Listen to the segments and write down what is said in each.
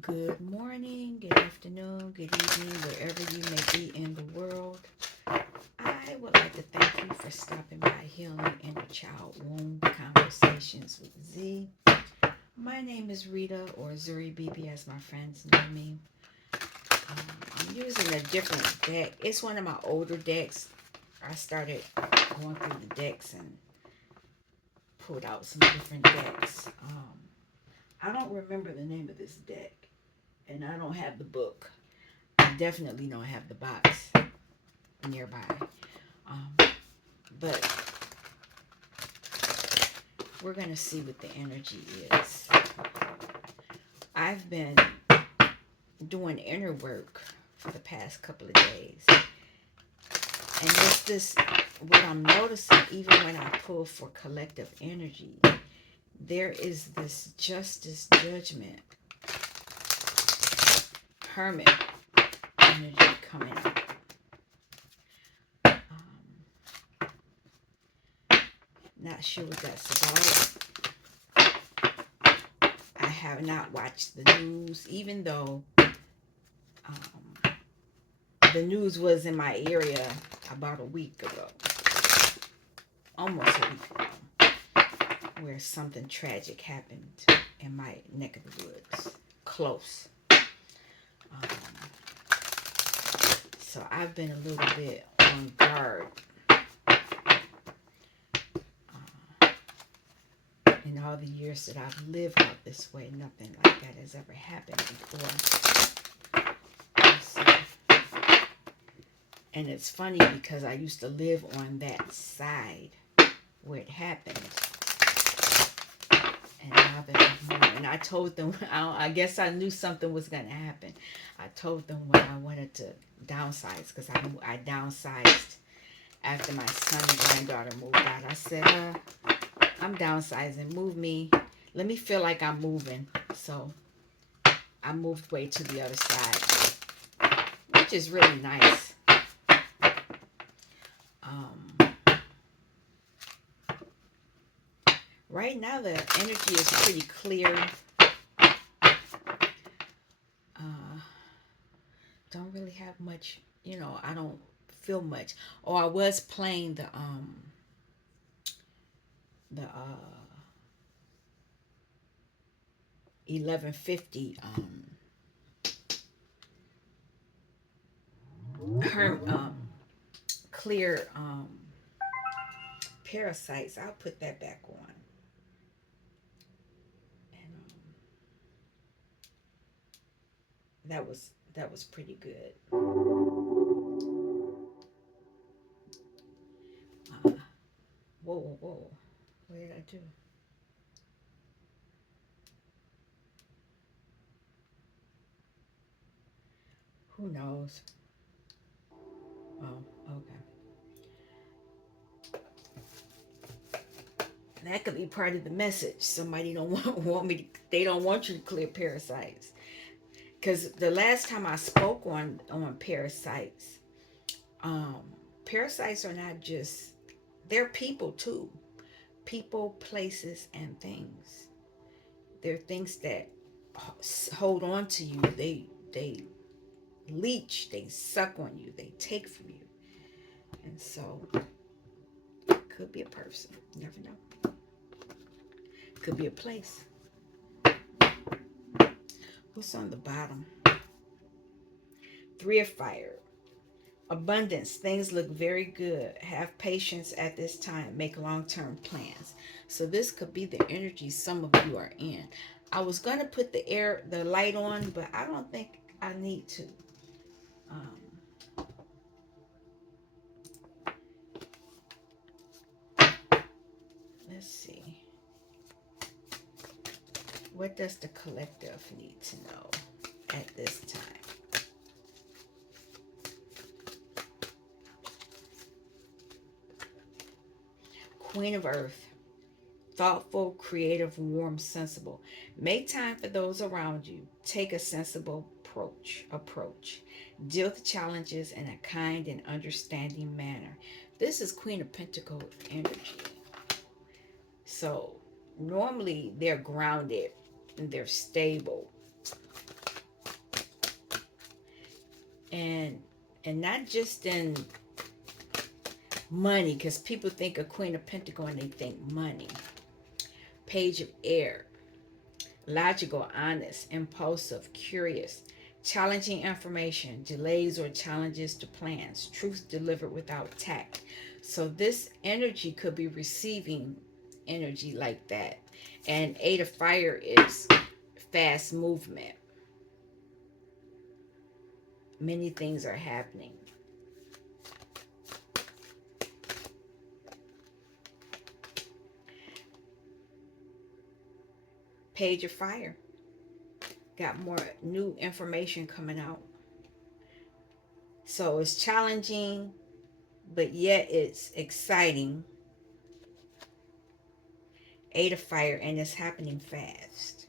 Good morning, good afternoon, good evening, wherever you may be in the world. I would like to thank you for stopping by Healing Inner Child Wound Conversations with Z. My name is Rita, or Zuri BB as my friends know me. I'm using a different deck. It's one of my older decks. I started going through the decks and pulled out some different decks. I don't remember the name of this deck, and I don't have the book. I definitely don't have the box nearby. Um, but we're going to see what the energy is. I've been doing inner work for the past couple of days. And it's this, what I'm noticing, even when I pull for collective energy, there is this justice, judgment, hermit energy coming up. Not sure what that's about. I have not watched the news, even though the news was in my area about a week ago, almost a week ago, where something tragic happened in my neck of the woods, close. So I've been a little bit on guard. In all the years that I've lived out this way, nothing like that has ever happened before. And it's funny because I used to live on that side where it happened. And now that I've moved, and I told them, I guess I knew something was going to happen. I told them when I wanted to downsize, because I downsized after my son and granddaughter moved out. I said, I'm downsizing, move me. Let me feel like I'm moving. So I moved way to the other side, which is really nice. Right now the energy is pretty clear. Don't really have much, I don't feel much. Oh, I was playing the 1150 her clear parasites. I'll put that back on. And that was pretty good. Whoa, whoa, whoa. What did I do? Who knows? Oh, okay. That could be part of the message. Somebody don't want me to, they don't want you to clear parasites. Because the last time I spoke on parasites, um, parasites are not just, they're people too. People, places, and things. They're things that hold on to you. They leech. They suck on you. They take from you. And so, it could be a person. You never know. Could be a place. What's on the bottom? Three of Fire. Abundance. Things look very good. Have patience at this time. Make long-term plans. So this could be the energy some of you are in. I was going to put the light on, but I don't think I need to. Let's see. What does the collective need to know at this time? Queen of Earth. Thoughtful, creative, warm, sensible. Make time for those around you. Take a sensible approach. Deal with challenges in a kind and understanding manner. This is Queen of Pentacles energy. So normally they're grounded and they're stable. and not just in money, because people think of Queen of Pentacles and they think money. Page of Air, logical, honest, impulsive, curious, challenging information, delays or challenges to plans, truth delivered without tact. So this energy could be receiving energy like that. And Eight of Fire is fast movement. Many things are happening. Page of Fire. Got more new information coming out. So it's challenging, but yet it's exciting. Eight of Fire, and it's happening fast.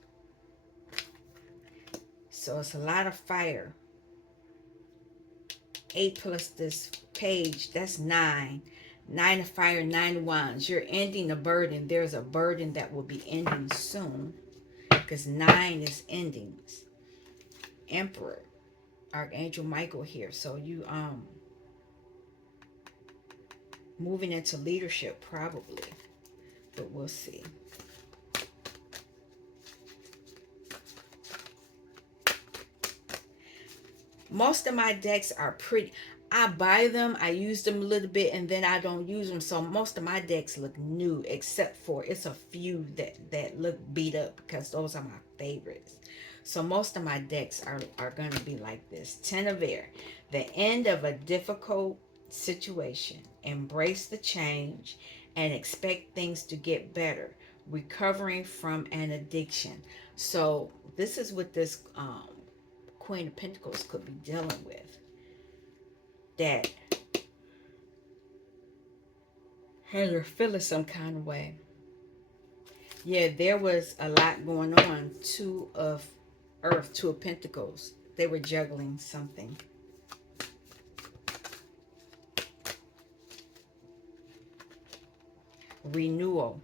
So it's a lot of fire. 8 plus this page, that's 9. 9 of Fire, 9 of Wands. You're ending a burden. There's a burden that will be ending soon, because 9 is endings. Emperor, Archangel Michael here. So you moving into leadership probably, but we'll see. Most of my decks are pretty. I buy them, I use them a little bit, and then I don't use them. So most of my decks look new, except for it's a few that look beat up, because those are my favorites. So most of my decks are going to be like this. 10 of Air, the end of a difficult situation. Embrace the change and expect things to get better. Recovering from an addiction. So this is what this Queen of Pentacles could be dealing with. That, hey, you're feeling some kind of way. Yeah, there was a lot going on. 2 of Earth, 2 of Pentacles. They were juggling something. Renewal.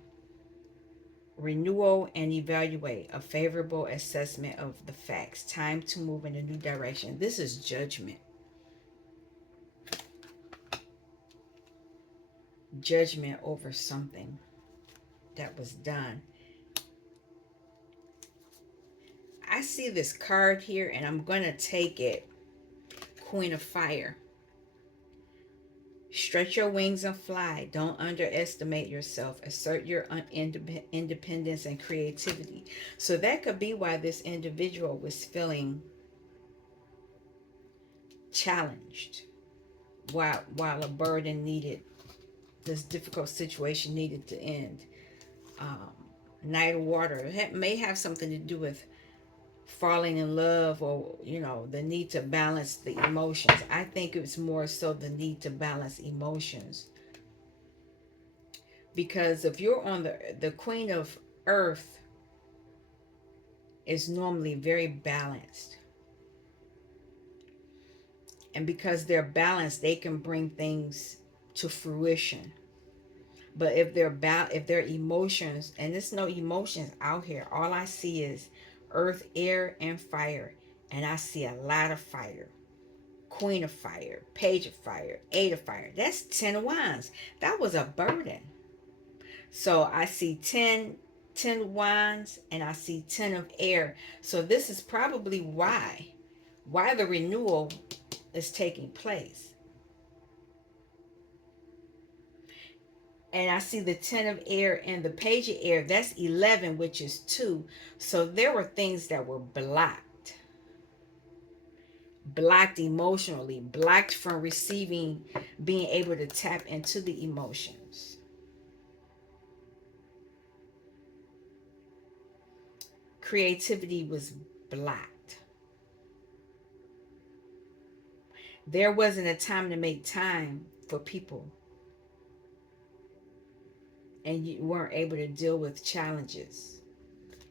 Renewal and evaluate. A favorable assessment of the facts. Time to move in a new direction. This is judgment. Judgment over something that was done. I see this card here, and I'm going to take it. Queen of Fire. Stretch your wings and fly. Don't underestimate yourself. Assert your independence and creativity. So that could be why this individual was feeling challenged, while a burden needed, this difficult situation needed to end. Knight of Water. It may have something to do with falling in love, or the need to balance the emotions. I think it's more so the need to balance emotions, because if you're on the Queen of Earth is normally very balanced, and because they're balanced, they can bring things to fruition. But if their emotions, and there's no emotions out here, all I see is earth, air, and fire, and I see a lot of fire. Queen of Fire, Page of Fire, 8 of Fire. That's 10 of Wands. That was a burden. So I see 10 of Wands, and I see 10 of Air. So this is probably why the renewal is taking place. And I see the 10 of Air and the Page of Air. That's 11, which is 2. So there were things that were blocked emotionally, blocked from receiving, being able to tap into the emotions. Creativity was blocked. There wasn't a time to make time for people, and you weren't able to deal with challenges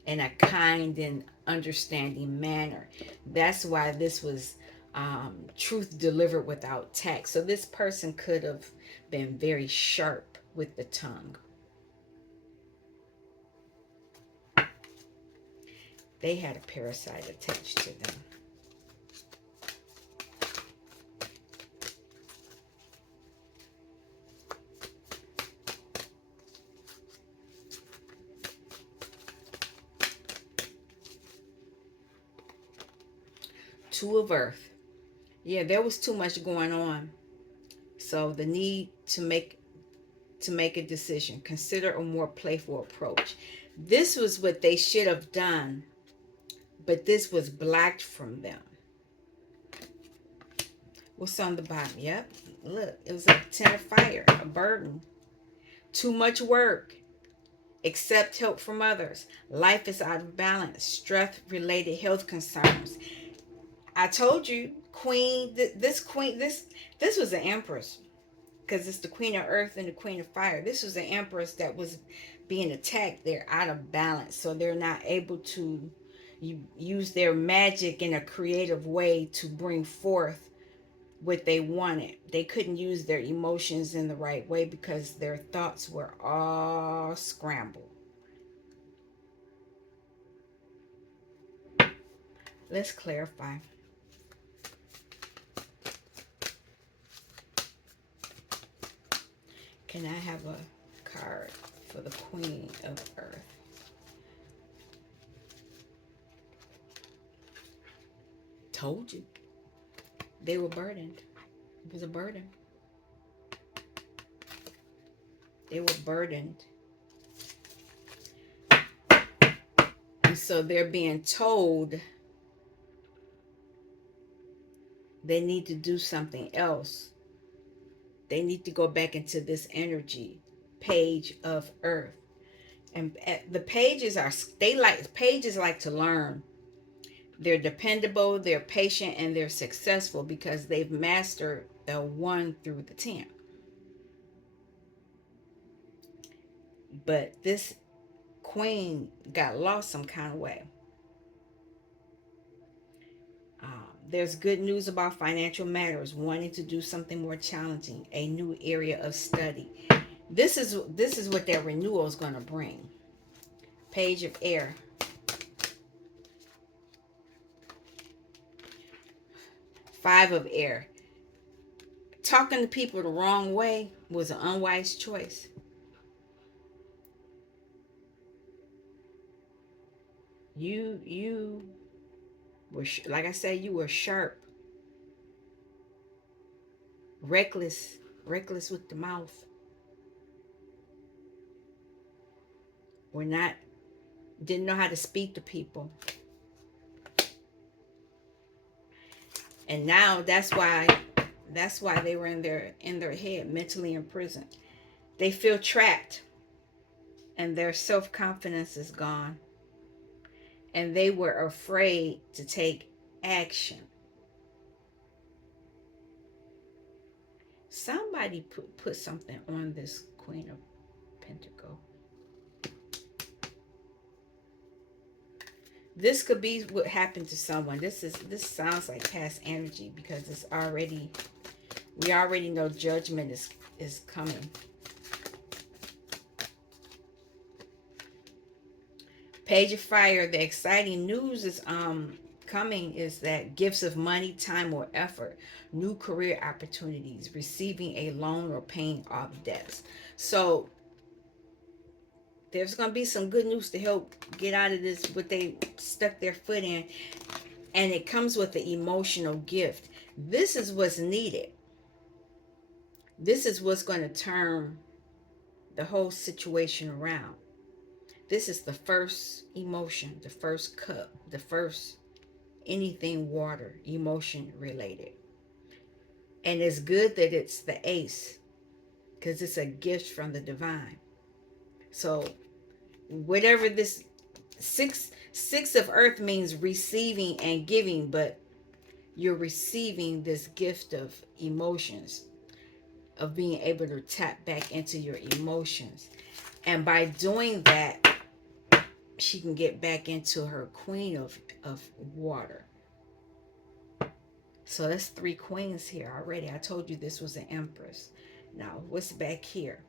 in a kind and understanding manner. That's why this was truth delivered without tact. So this person could have been very sharp with the tongue. They had a parasite attached to them. Two of Earth. Yeah, there was too much going on. So the need to make a decision. Consider a more playful approach. This was what they should have done, but this was blocked from them. What's on the bottom? Yep. Look, it was a 10 of fire, a burden. Too much work. Accept help from others. Life is out of balance. Stress-related health concerns. I told you, Queen. This was an empress, because it's the Queen of Earth and the Queen of Fire. This was an empress that was being attacked. They're out of balance, so they're not able to use their magic in a creative way to bring forth what they wanted. They couldn't use their emotions in the right way because their thoughts were all scrambled. Let's clarify. Can I have a card for the Queen of Earth? Told you. They were burdened. It was a burden. They were burdened. And so they're being told they need to do something else. They need to go back into this energy. Page of Earth. And the pages pages like to learn. They're dependable, they're patient, and they're successful because they've mastered the 1 through the 10. But this queen got lost some kind of way. There's good news about financial matters, wanting to do something more challenging, a new area of study. This is what that renewal is going to bring. Page of Air. 5 of Air. Talking to people the wrong way was an unwise choice. You were, like I said, you were sharp, reckless with the mouth. Were not, didn't know how to speak to people. And now that's why they were in their head, mentally imprisoned. They feel trapped, and their self-confidence is gone. And they were afraid to take action. Somebody put something on this Queen of Pentacles. This could be what happened to someone. This sounds like past energy, because we already know judgment is coming. Page of Fire. The exciting news is coming is that gifts of money, time, or effort, new career opportunities, receiving a loan, or paying off debts. So there's going to be some good news to help get out of this, what they stuck their foot in. And it comes with the emotional gift. This is what's needed. This is what's going to turn the whole situation around. This is the first emotion, the first cup, the first anything water, emotion related. And it's good that it's the ace, because it's a gift from the divine. So whatever this six of earth means, receiving and giving, but you're receiving this gift of emotions, of being able to tap back into your emotions. And by doing that, she can get back into her queen of water. So that's 3 queens here already. I told you this was an empress. Now, what's back here?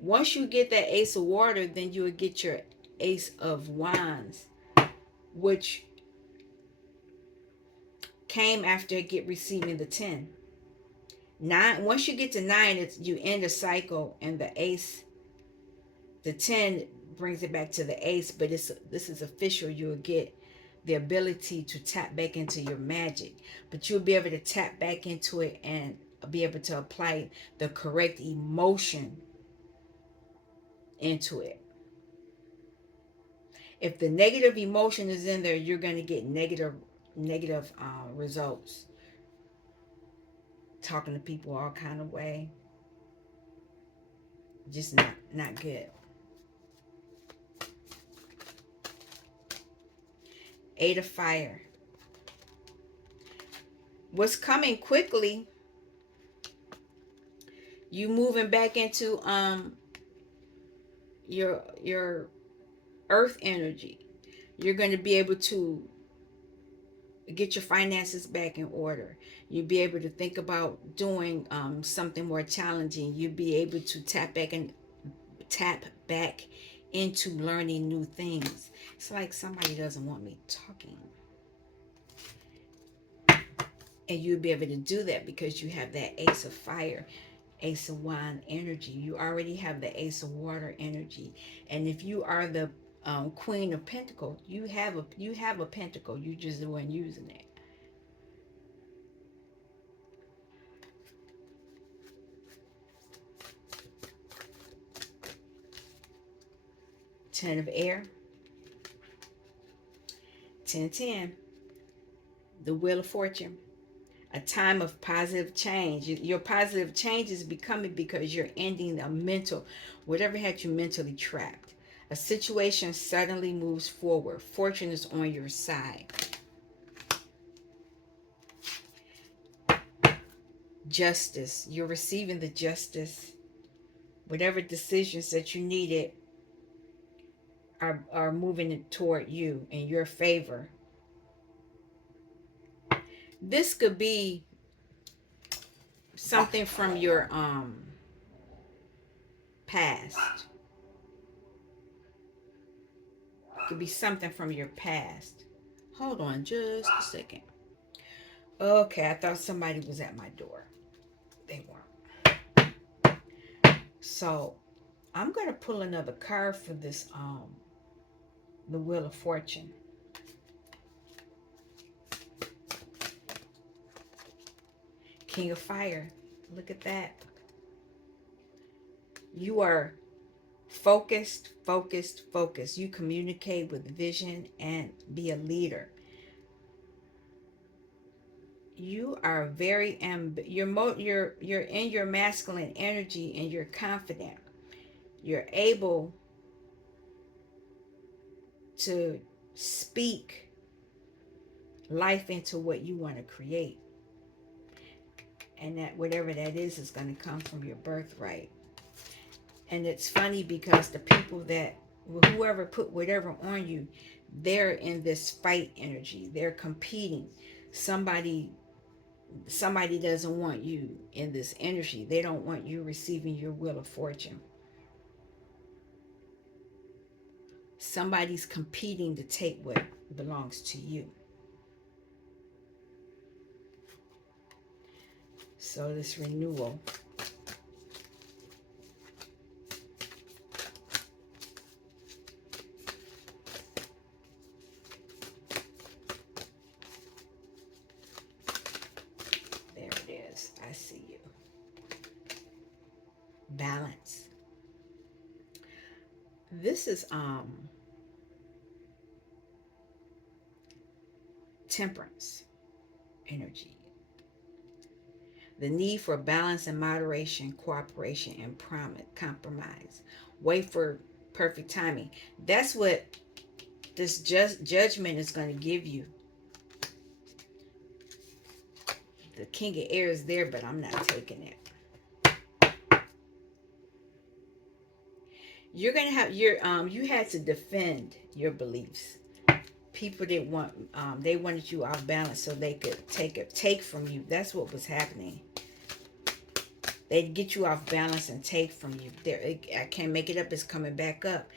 Once you get that ace of water, then you will get your ace of wands, which came after receiving the 10. 9. Once you get to 9, you end a cycle, and the ace, the 10 brings it back to the ace. But this is official. You'll get the ability to tap back into your magic, but you'll be able to tap back into it and be able to apply the correct emotion into it. If the negative emotion is in there, you're going to get negative results. Talking to people all kind of way, just not good. Eight of Fire. What's coming quickly, you moving back into your earth energy. You're going to be able to get your finances back in order. You'll be able to think about doing something more challenging. You'll be able to tap back into learning new things. It's like somebody doesn't want me talking. And you'll be able to do that because you have that Ace of Fire, Ace of Wine energy. You already have the Ace of Water energy. And if you are the Queen of Pentacles, you have a pentacle. You just weren't using it. Ten of Air, 1010, the Wheel of Fortune. A time of positive change. Your positive change is becoming because you're ending a mental, whatever had you mentally trapped. A situation suddenly moves forward. Fortune is on your side. Justice. You're receiving the justice. Whatever decisions that you needed are moving it toward you in your favor. This could be something from your past. It could be something from your past. Hold on just a second. Okay, I thought somebody was at my door. They weren't. So I'm gonna pull another card for this the Wheel of Fortune. King of Fire. Look at that. You are focused, focused, focused. You communicate with vision and be a leader. You are very you're in your masculine energy and you're confident. You're able to speak life into what you want to create. And that whatever that is going to come from your birthright. And it's funny because the people that whoever put whatever on you, they're in this fight energy. They're competing. Somebody doesn't want you in this energy. They don't want you receiving your Wheel of Fortune. Somebody's competing to take what belongs to you. So this renewal. There it is. I see you. Balance. This is temperance energy. The need for balance and moderation, cooperation, and compromise. Wait for perfect timing. That's what this judgment is going to give you. The King of Air is there, but I'm not taking it. You're gonna have you had to defend your beliefs. People didn't want they wanted you off balance so they could take from you. That's what was happening. They'd get you off balance and take from you. I can't make it up. It's coming back up.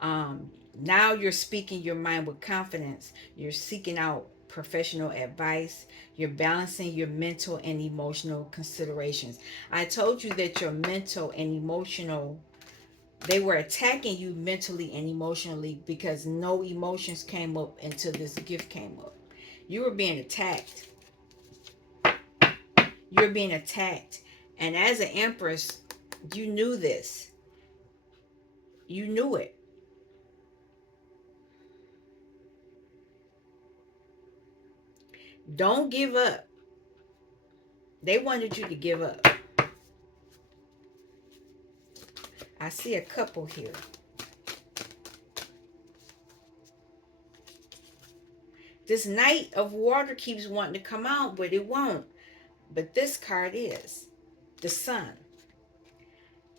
Now you're speaking your mind with confidence. You're seeking out professional advice. You're balancing your mental and emotional considerations. I told you that your mental and emotional They were attacking you mentally and emotionally because no emotions came up until this gift came up. You were being attacked. You're being attacked. And as an empress, you knew this. You knew it. Don't give up. They wanted you to give up. I see a couple here. This Knight of Water keeps wanting to come out, but it won't. But this card is the Sun.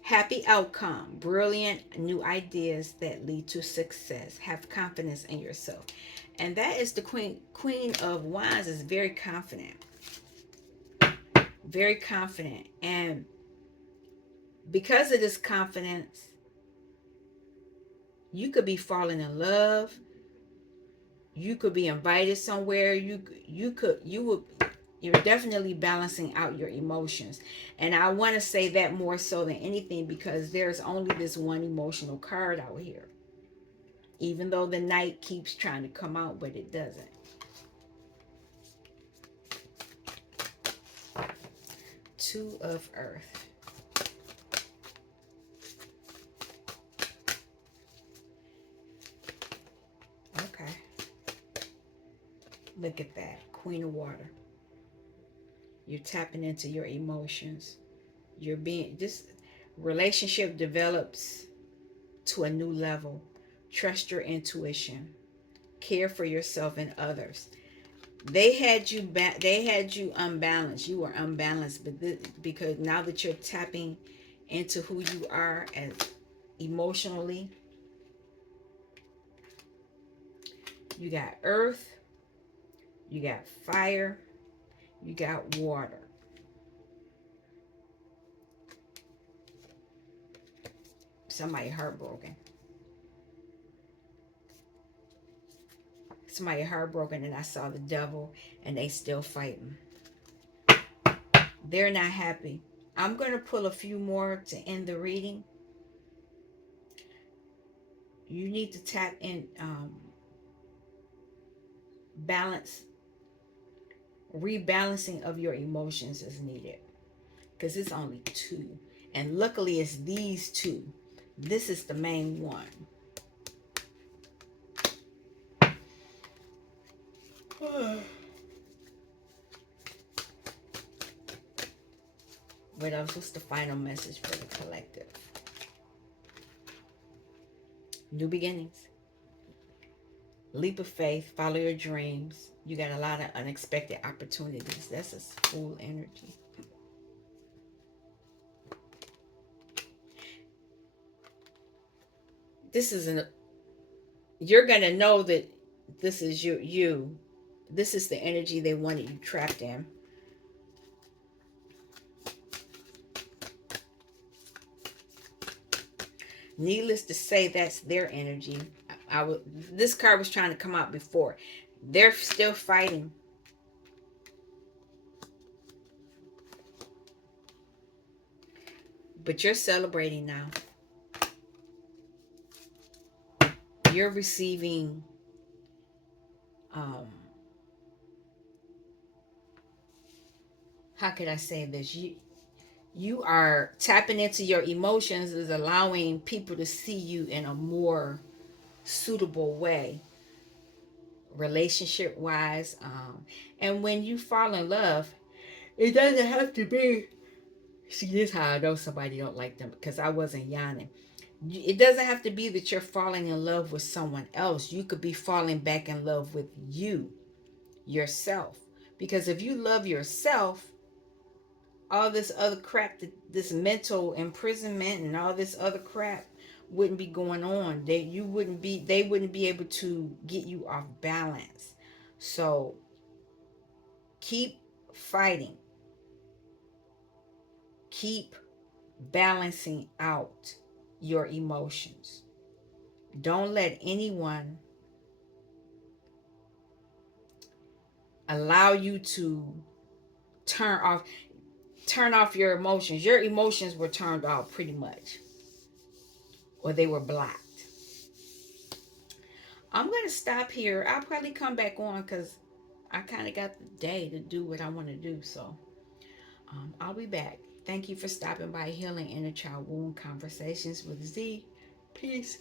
Happy outcome, brilliant new ideas that lead to success. Have confidence in yourself. And that is the Queen of Wands is very confident. Very confident. And because of this confidence, you could be falling in love. You could be invited somewhere. You're definitely balancing out your emotions. And I want to say that more so than anything because there's only this one emotional card out here. Even though the Knight keeps trying to come out, but it doesn't. Two of Earth. Okay. Look at that. Queen of Water. You're tapping into your emotions. This relationship develops to a new level. Trust your intuition. Care for yourself and others. They had you unbalanced. You were unbalanced, but because now that you're tapping into who you are as emotionally, you got earth, you got fire, you got water. Somebody heartbroken. Somebody heartbroken, and I saw the devil, and they still fighting. They're not happy. I'm going to pull a few more to end the reading. You need to tap in balance. Rebalancing of your emotions is needed because it's only two, and luckily it's these two. This is the main one. What else? What's the final message for the collective? New beginnings. Leap of faith. Follow your dreams. You got a lot of unexpected opportunities. That's a full energy. This is you're gonna know that this is you. This is the energy they wanted you trapped in. Needless to say, that's their energy. This card was trying to come out before. They're still fighting. But you're celebrating now. You're receiving how could I say this? You are tapping into your emotions, is allowing people to see you in a more suitable way, relationship wise. And when you fall in love, it doesn't have to be. See, this is how I know somebody don't like them because I wasn't yawning. It doesn't have to be that you're falling in love with someone else. You could be falling back in love with yourself. Because if you love yourself, all this other crap, this mental imprisonment and all this other crap wouldn't be going on. They wouldn't be able to get you off balance. So keep fighting. Keep balancing out your emotions. Don't let anyone allow you to turn off your emotions. Your emotions were turned off pretty much. or they were blocked. I'm going to stop here. I'll probably come back on because I kind of got the day to do what I want to do. So I'll be back. Thank you for stopping by Healing Inner Child Wound Conversations with Z. Peace.